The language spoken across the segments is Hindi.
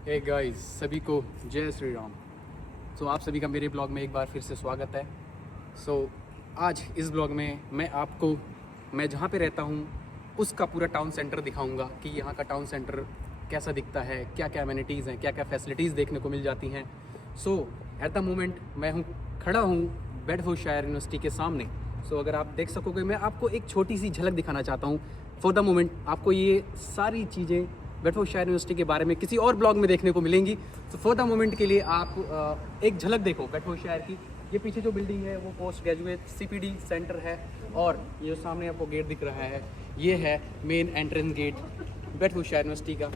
हे गाइस, सभी को जय श्री राम। आप सभी का मेरे ब्लॉग में एक बार फिर से स्वागत है। आज इस ब्लॉग में मैं जहाँ पे रहता हूँ उसका पूरा टाउन सेंटर दिखाऊंगा कि यहाँ का टाउन सेंटर कैसा दिखता है, क्या क्या अमेनिटीज़ हैं, क्या क्या फैसिलिटीज़ देखने को मिल जाती हैं। एट द मोमेंट मैं खड़ा हूँ बेडफोर्डशायर यूनिवर्सिटी के सामने। अगर आप देख सकोगे, मैं आपको एक छोटी सी झलक दिखाना चाहता हूँ। फॉर द मोमेंट आपको ये सारी चीज़ें बेडफोर्डशायर यूनिवर्सिटी के बारे में किसी और ब्लॉग में देखने को मिलेंगी। फॉर द मोमेंट के लिए आप एक झलक देखो बेडफोर्डशायर की। ये पीछे जो बिल्डिंग है वो पोस्ट ग्रेजुएट सीपीडी सेंटर है, और ये जो सामने आपको गेट दिख रहा है ये है main entrance gate Bedfordshire University का।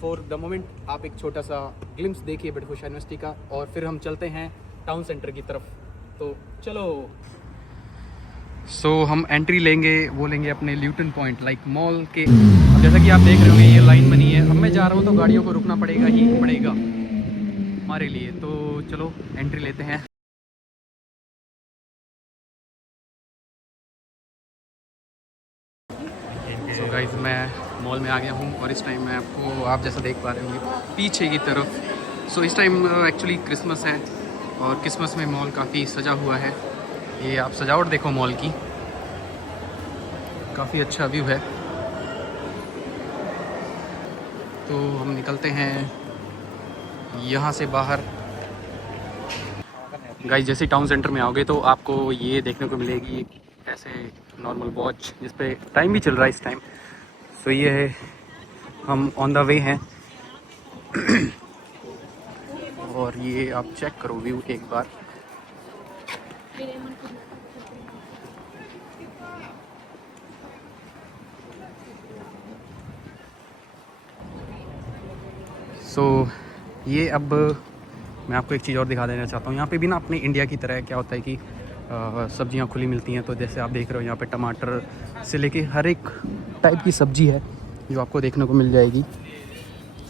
फॉर द मोमेंट आप एक छोटा सा ग्लिम्स देखिए बेडफोर्डशायर यूनिवर्सिटी का, और फिर हम चलते हैं टाउन सेंटर की तरफ। तो चलो। हम एंट्री लेंगे, वो लेंगे अपने ल्यूटन पॉइंट लाइक मॉल के। अब जैसा कि आप देख रहे होंगे ये लाइन बनी है। अब मैं जा रहा हूँ तो गाड़ियों को रुकना पड़ेगा ही पड़ेगा हमारे लिए। तो चलो एंट्री लेते हैं। गाइस, मैं मॉल में आ गया हूँ और इस टाइम मैं आप जैसा देख पा रहे होंगे पीछे की तरफ। इस टाइम एक्चुअली क्रिसमस है और क्रिसमस में मॉल काफ़ी सजा हुआ है। ये आप सजावट देखो मॉल की, काफ़ी अच्छा व्यू है। तो हम निकलते हैं यहाँ से बाहर। गाइस, जैसे टाउन सेंटर में आओगे तो आपको ये देखने को मिलेगी ऐसे नॉर्मल वॉच जिस पे टाइम भी चल रहा है इस टाइम। ये है, हम ऑन द वे हैं। और ये आप चेक करो व्यू एक बार। ये अब मैं आपको एक चीज़ और दिखा देना चाहता हूँ। यहाँ पे भी ना अपने इंडिया की तरह क्या होता है कि सब्जियाँ खुली मिलती हैं। तो जैसे आप देख रहे हो यहाँ पे टमाटर से लेके हर एक टाइप की सब्जी है जो आपको देखने को मिल जाएगी।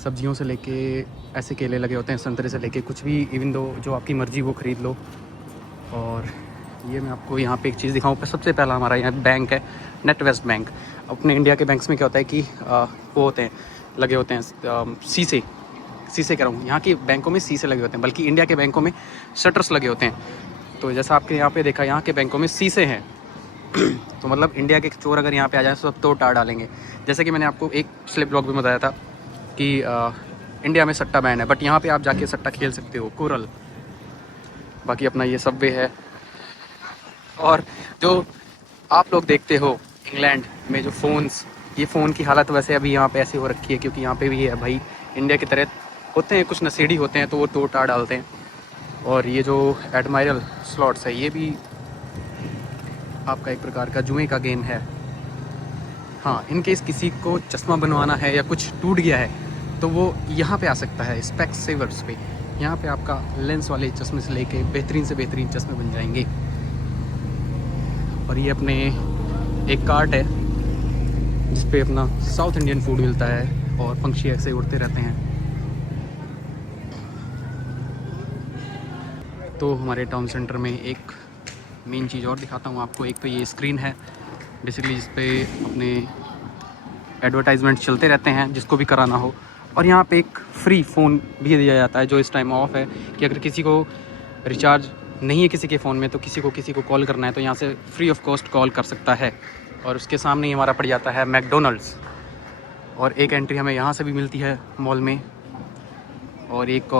सब्जियों से लेके ऐसे केले लगे होते हैं, संतरे से लेके कुछ भी, इवन दो जो आपकी मर्ज़ी वो ख़रीद लो। और ये मैं आपको यहाँ पे एक चीज़ दिखाऊँ। सबसे पहला हमारा यहाँ बैंक है, नेट वेस्ट बैंक। अपने इंडिया के बैंक्स में क्या होता है कि वो होते हैं, लगे होते हैं शीशे कह रहा हूँ। यहाँ के बैंकों में शीशे लगे होते हैं, बल्कि इंडिया के बैंकों में शटर्स लगे होते हैं। तो जैसा आपके यहाँ पे देखा, यहाँ के बैंकों में शीशे हैं। तो मतलब इंडिया के चोर अगर यहाँ पे आ जाए तो सब तोड़ ताड़ डालेंगे। जैसे कि मैंने आपको एक पिछले ब्लॉग में बताया था कि इंडिया में सट्टा बैन है, बट यहाँ पे आप जाके सट्टा खेल सकते हो, कोरल। बाकी अपना ये सबवे है। और जो आप लोग देखते हो इंग्लैंड में जो फ़ोन्स, ये फ़ोन की हालत वैसे अभी यहाँ पे ऐसी हो रखी है क्योंकि यहाँ पे भी है भाई, इंडिया की तरह होते हैं कुछ नशेड़ी होते हैं तो वो तोड़ ताड़ डालते हैं। और ये जो एडमायरल स्लॉट्स है ये भी आपका एक प्रकार का जुए का गेम है। हाँ, इन केस किसी को चश्मा बनवाना है या कुछ टूट गया है तो वो यहाँ पे आ सकता है, स्पेक्स सेवर्स पे। यहाँ पे आपका लेंस वाले चश्मे से लेके बेहतरीन से बेहतरीन चश्मे बन जाएंगे। और ये अपने एक कार्ट है जिस पे अपना साउथ इंडियन फूड मिलता है और पंछी ऐसे उड़ते रहते हैं। तो हमारे टाउन सेंटर में एक मेन चीज़ और दिखाता हूँ आपको। एक तो ये स्क्रीन है बेसिकली जिस पे अपने एडवर्टाइजमेंट चलते रहते हैं जिसको भी कराना हो। और यहाँ पे एक फ्री फ़ोन भी दिया जाता है जो इस टाइम ऑफ है, कि अगर किसी को रिचार्ज नहीं है किसी के फ़ोन में तो किसी को कॉल करना है तो यहाँ से फ्री ऑफ कॉस्ट कॉल कर सकता है। और उसके सामने ही हमारा पड़ जाता है मैकडोनल्ड्स। और एक एंट्री हमें यहाँ से भी मिलती है मॉल में। और एक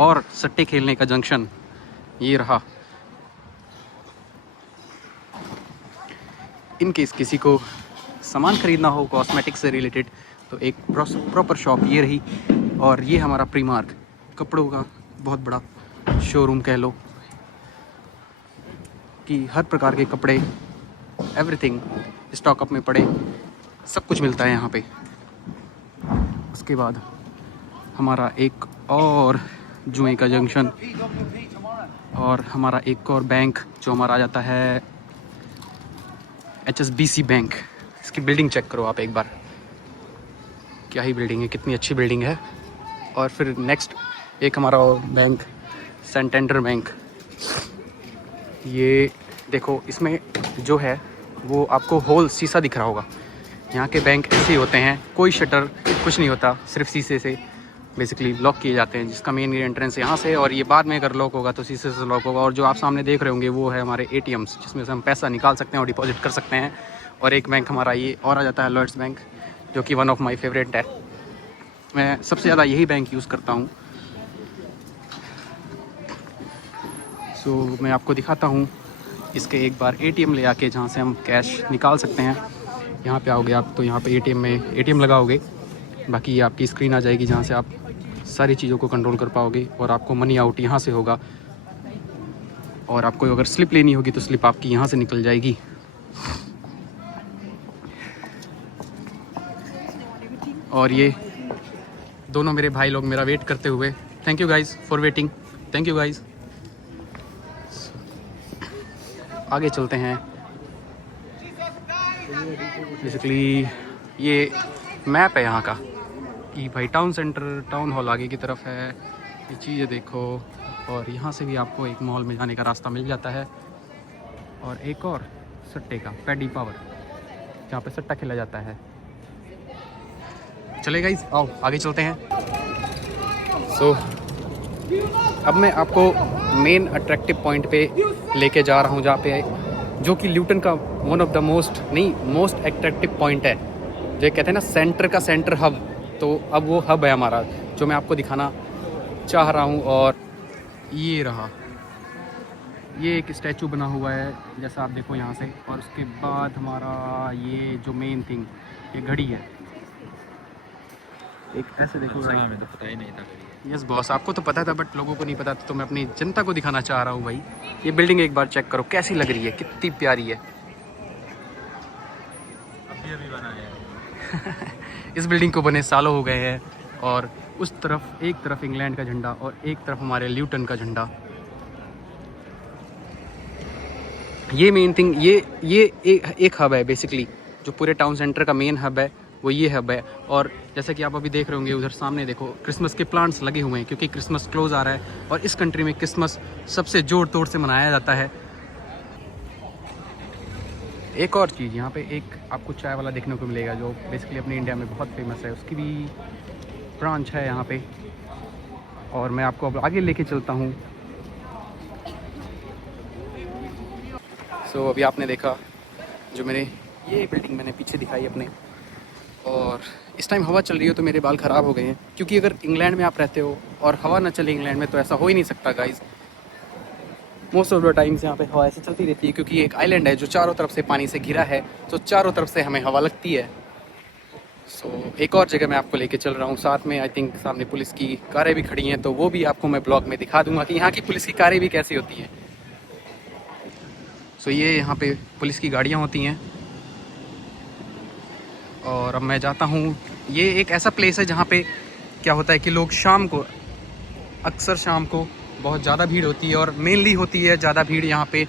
और सट्टे खेलने का जंक्शन ये रहा। इन केस किसी को सामान ख़रीदना हो कॉस्मेटिक्स से रिलेटेड तो एक प्रॉपर शॉप ये रही। और ये हमारा प्रीमार्क, कपड़ों का बहुत बड़ा शोरूम कह लो, कि हर प्रकार के कपड़े एवरीथिंग स्टॉक अप में पड़े, सब कुछ मिलता है यहाँ पे। उसके बाद हमारा एक और जुए का जंक्शन और हमारा एक और बैंक जो हमारा आ जाता है HSBC बैंक। इसकी बिल्डिंग चेक करो आप एक बार, क्या ही बिल्डिंग है, कितनी अच्छी बिल्डिंग है। और फिर नेक्स्ट एक हमारा और बैंक सैंटेंडर बैंक। ये देखो, इसमें जो है वो आपको होल शीशा दिख रहा होगा। यहाँ के बैंक ऐसे ही होते हैं, कोई शटर कुछ नहीं होता, सिर्फ शीशे से बेसिकली लॉक किए जाते हैं, जिसका मेन एंट्रेंस यहाँ से, और ये बाद में अगर लॉक होगा तो शीशे से लॉक होगा। और जो आप सामने देख रहे होंगे वो है हमारे ATMs, जिसमें से हम पैसा निकाल सकते हैं और डिपॉजिट कर सकते हैं। और एक बैंक हमारा ये और आ जाता है, लॉयड्स बैंक, जो कि वन ऑफ माई फेवरेट है। मैं सबसे ज़्यादा यही बैंक यूज़ करता हूँ। सो मैं आपको दिखाता हूँ इसके एक बार ATM ले आके, जहाँ से हम कैश निकाल सकते हैं। यहाँ पे आओगे आप तो यहाँ पे ATM में ATM लगाओगे, बाकी आपकी स्क्रीन आ जाएगी जहाँ से आप सारी चीज़ों को कंट्रोल कर पाओगे। और आपको मनी आउट यहाँ से होगा, और आपको अगर स्लिप लेनी होगी तो स्लिप आपकी यहाँ से निकल जाएगी। और ये दोनों मेरे भाई लोग मेरा वेट करते हुए, thank you guys for waiting, thank you guys. आगे चलते हैं। बेसिकली ये मैप है यहाँ का कि भाई टाउन सेंटर, टाउन हॉल आगे की तरफ है, ये चीज़ें देखो। और यहाँ से भी आपको एक मॉल में जाने का रास्ता मिल जाता है। और एक और सट्टे का पैडी पावर, जहाँ पे सट्टा खेला जाता है। चलेगा गाइस, आओ आगे चलते हैं। सो अब मैं आपको मेन अट्रैक्टिव पॉइंट पे लेके जा रहा हूँ, जहाँ पे जो कि ल्यूटन का one of the most attractive point है। जो कहते हैं ना सेंटर का सेंटर हब, तो अब वो हब है हमारा, जो मैं आपको दिखाना चाह रहा हूँ। और ये रहा, ये एक स्टैचू बना हुआ है जैसा आप देखो यहाँ से। और उसके बाद हमारा ये जो मेन थिंग, ये घड़ी है। एक ऐसे देखो, हमें तो पता ही नहीं था। यस बॉस, आपको तो पता था बट लोगों को नहीं पता था, तो मैं अपनी जनता को दिखाना चाह रहा हूँ भाई। ये बिल्डिंग एक बार चेक करो कैसी लग रही है, कितनी प्यारी है। अभी बना है। इस बिल्डिंग को बने सालों हो गए हैं। और उस तरफ एक तरफ इंग्लैंड का झंडा और एक तरफ हमारे ल्यूटन का झंडा। ये मेन थिंग, ये एक हब है बेसिकली, जो पूरे टाउन सेंटर का मेन हब है वो ये हब है। और जैसे कि आप अभी देख रहे होंगे उधर सामने देखो, क्रिसमस के प्लांट्स लगे हुए हैं, क्योंकि क्रिसमस क्लोज आ रहा है और इस कंट्री में क्रिसमस सबसे जोर तोड़ से मनाया जाता है। एक और चीज़, यहाँ पे एक आपको चाय वाला देखने को मिलेगा, जो बेसिकली अपने इंडिया में बहुत फेमस है। उसकी भी ब्रांच है यहाँ पे, और मैं आपको अब आगे लेके चलता हूँ। सो अभी आपने देखा जो मैंने ये बिल्डिंग मैंने पीछे दिखाई अपने, और इस टाइम हवा चल रही हो तो मेरे बाल ख़राब हो गए हैं, क्योंकि अगर इंग्लैंड में आप रहते हो और हवा ना चले इंग्लैंड में तो ऐसा हो ही नहीं सकता guys. Most of the times यहाँ पे हवा ऐसे चलती रहती है, क्योंकि एक आइलैंड है जो चारों तरफ से पानी से घिरा है, तो चारों तरफ से हमें हवा लगती है। सो एक और जगह मैं आपको लेके चल रहा हूँ, साथ में आई थिंक सामने पुलिस की कारें भी खड़ी हैं, तो वो भी आपको मैं ब्लॉग में दिखा दूँगा कि यहाँ की पुलिस की कारें भी कैसी होती हैं। सो ये यहाँ पे पुलिस की गाड़ियाँ होती हैं। और अब मैं जाता हूँ, ये एक ऐसा प्लेस है जहाँ पे क्या होता है कि लोग शाम को, अक्सर शाम को बहुत ज़्यादा भीड़ होती है, और मेनली होती है ज़्यादा भीड़ यहाँ पे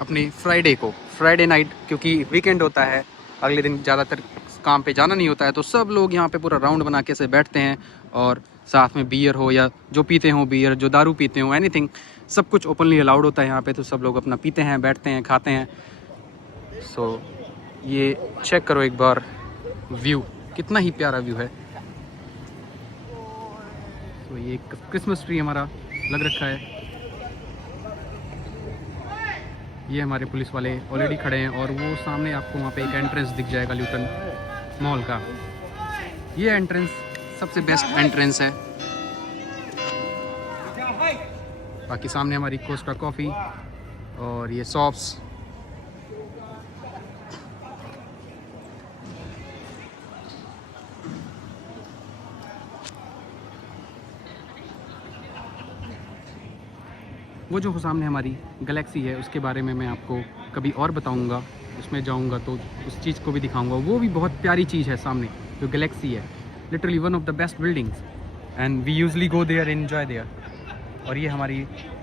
अपनी फ्राइडे नाइट, क्योंकि वीकेंड होता है, अगले दिन ज़्यादातर काम पे जाना नहीं होता है, तो सब लोग यहाँ पे पूरा राउंड बना के से बैठते हैं। और साथ में बियर हो या जो पीते हो बियर, जो दारू पीते हो, एनीथिंग, सब कुछ ओपनली अलाउड होता है यहाँ पे, तो सब लोग अपना पीते हैं, बैठते हैं, खाते हैं। सो ये चेक करो एक बार व्यू, कितना ही प्यारा व्यू है। तो ये क्रिसमस ट्री हमारा लग रखा है। ये हमारे पुलिस वाले ऑलरेडी खड़े हैं, और वो सामने आपको वहाँ पे एक एंट्रेंस दिख जाएगा ल्यूटन मॉल का। ये एंट्रेंस सबसे बेस्ट एंट्रेंस है। बाकी सामने हमारी कोस्टा कॉफ़ी और ये शॉप्स। वो जो सामने हमारी गैलेक्सी है उसके बारे में मैं आपको कभी और बताऊंगा, उसमें जाऊंगा तो उस चीज़ को भी दिखाऊंगा। वो भी बहुत प्यारी चीज़ है सामने जो गैलेक्सी है, literally one of the best buildings, and we usually go there, enjoy there. और ये हमारी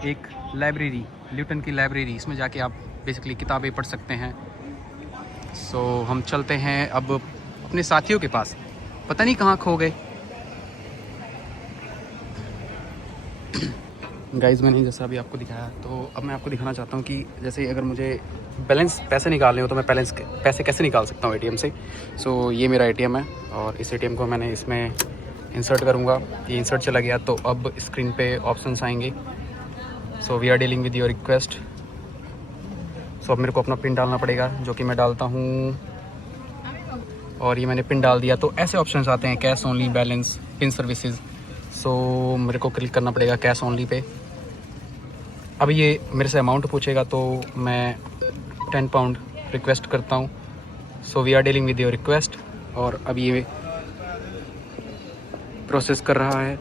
एक लाइब्रेरी, ल्यूटन की लाइब्रेरी, इसमें जाके आप बेसिकली किताबें पढ़ सकते हैं। सो हम चलते हैं अब अपने साथियों के पास, पता नहीं कहाँ खो गए। गाइज़ मैंने जैसा अभी आपको दिखाया, तो अब मैं आपको दिखाना चाहता हूँ कि जैसे अगर मुझे बैलेंस पैसे निकालने हो तो मैं पैसे कैसे निकाल सकता हूँ एटीएम से। सो ये मेरा एटीएम है, और इस एटीएम को मैंने इसमें इंसर्ट करूँगा, ये इंसर्ट चला गया। तो अब स्क्रीन पे ऑप्शंस आएंगे। So we are dealing with your request. So अब मेरे को अपना पिन डालना पड़ेगा, जो कि मैं डालता हूँ, और ये मैंने पिन डाल दिया। तो ऐसे ऑप्शंस आते हैं, cash only, balance, pin services. So मेरे को क्लिक करना पड़ेगा कैश ओनली पे। अब ये मेरे से अमाउंट पूछेगा, तो मैं 10 पाउंड रिक्वेस्ट करता हूँ। So we are dealing with your request, और अब ये प्रोसेस कर रहा है,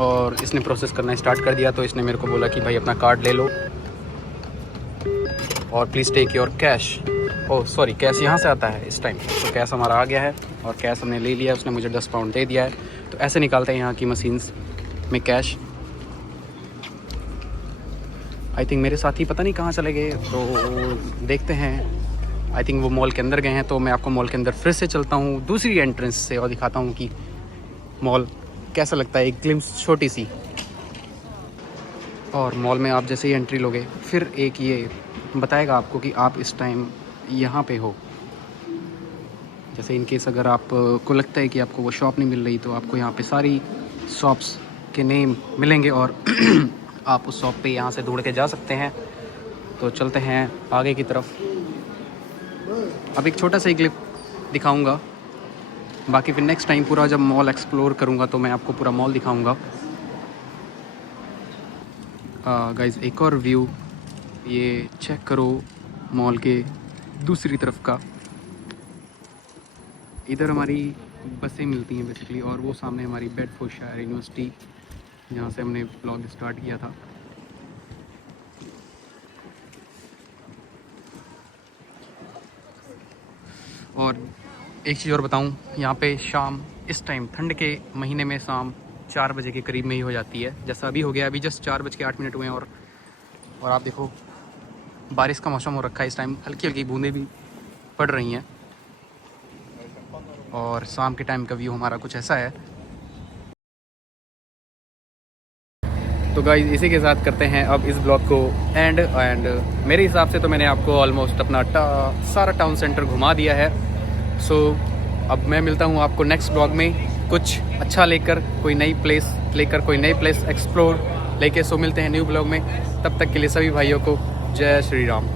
और इसने प्रोसेस करना स्टार्ट कर दिया। तो इसने मेरे को बोला कि भाई अपना कार्ड ले लो और please take your cash. Oh sorry, cash यहाँ से आता है इस टाइम। तो कैश हमारा आ गया है और कैश हमने ले लिया, उसने मुझे 10 पाउंड दे दिया है। तो ऐसे निकालते हैं यहाँ की मशीन्स में कैश। आई थिंक मेरे साथी पता नहीं कहाँ चले गए, तो देखते हैं। आई थिंक वो मॉल के अंदर गए हैं। तो मैं आपको मॉल के अंदर फिर से चलता हूँ दूसरी एंट्रेंस से और दिखाता हूँ कि मॉल कैसा लगता है, एक ग्लिम्स छोटी सी। और मॉल में आप जैसे ही एंट्री लोगे, फिर एक ये बताएगा आपको कि आप इस टाइम यहाँ पे हो। जैसे इन केस अगर आप को लगता है कि आपको वो शॉप नहीं मिल रही, तो आपको यहाँ पे सारी शॉप्स के नेम मिलेंगे और आप उस शॉप पे यहाँ से ढूंढ के जा सकते हैं। तो चलते हैं आगे की तरफ। अब एक छोटा सा ही क्लिप दिखाऊंगा, बाकी फिर नेक्स्ट टाइम पूरा जब मॉल एक्सप्लोर करूंगा तो मैं आपको पूरा मॉल दिखाऊंगा। गाइस एक और व्यू ये चेक करो मॉल के दूसरी तरफ का। इधर हमारी बसें मिलती हैं बेसिकली, और वो सामने हमारी बेडफोर्डशायर यूनिवर्सिटी, जहाँ से हमने ब्लॉग स्टार्ट किया था। और एक चीज़ और बताऊं, यहाँ पे शाम इस टाइम ठंड के महीने में शाम 4 बजे के करीब में ही हो जाती है, जैसा अभी हो गया। अभी जस्ट 4:08 हुए हैं, और आप देखो बारिश का मौसम हो रखा है इस टाइम, हल्की हल्की बूंदें भी पड़ रही हैं। और शाम के टाइम का व्यू हमारा कुछ ऐसा है। तो गाइस इसी के साथ करते हैं अब इस ब्लॉग को एंड मेरे हिसाब से तो मैंने आपको ऑलमोस्ट अपना सारा टाउन सेंटर घुमा दिया है। सो अब मैं मिलता हूँ आपको नेक्स्ट ब्लॉग में, कुछ अच्छा लेकर, कोई नई प्लेस लेकर, कोई नई प्लेस एक्सप्लोर लेके। सो मिलते हैं न्यू ब्लॉग में, तब तक के लिए सभी भाइयों को जय श्री राम।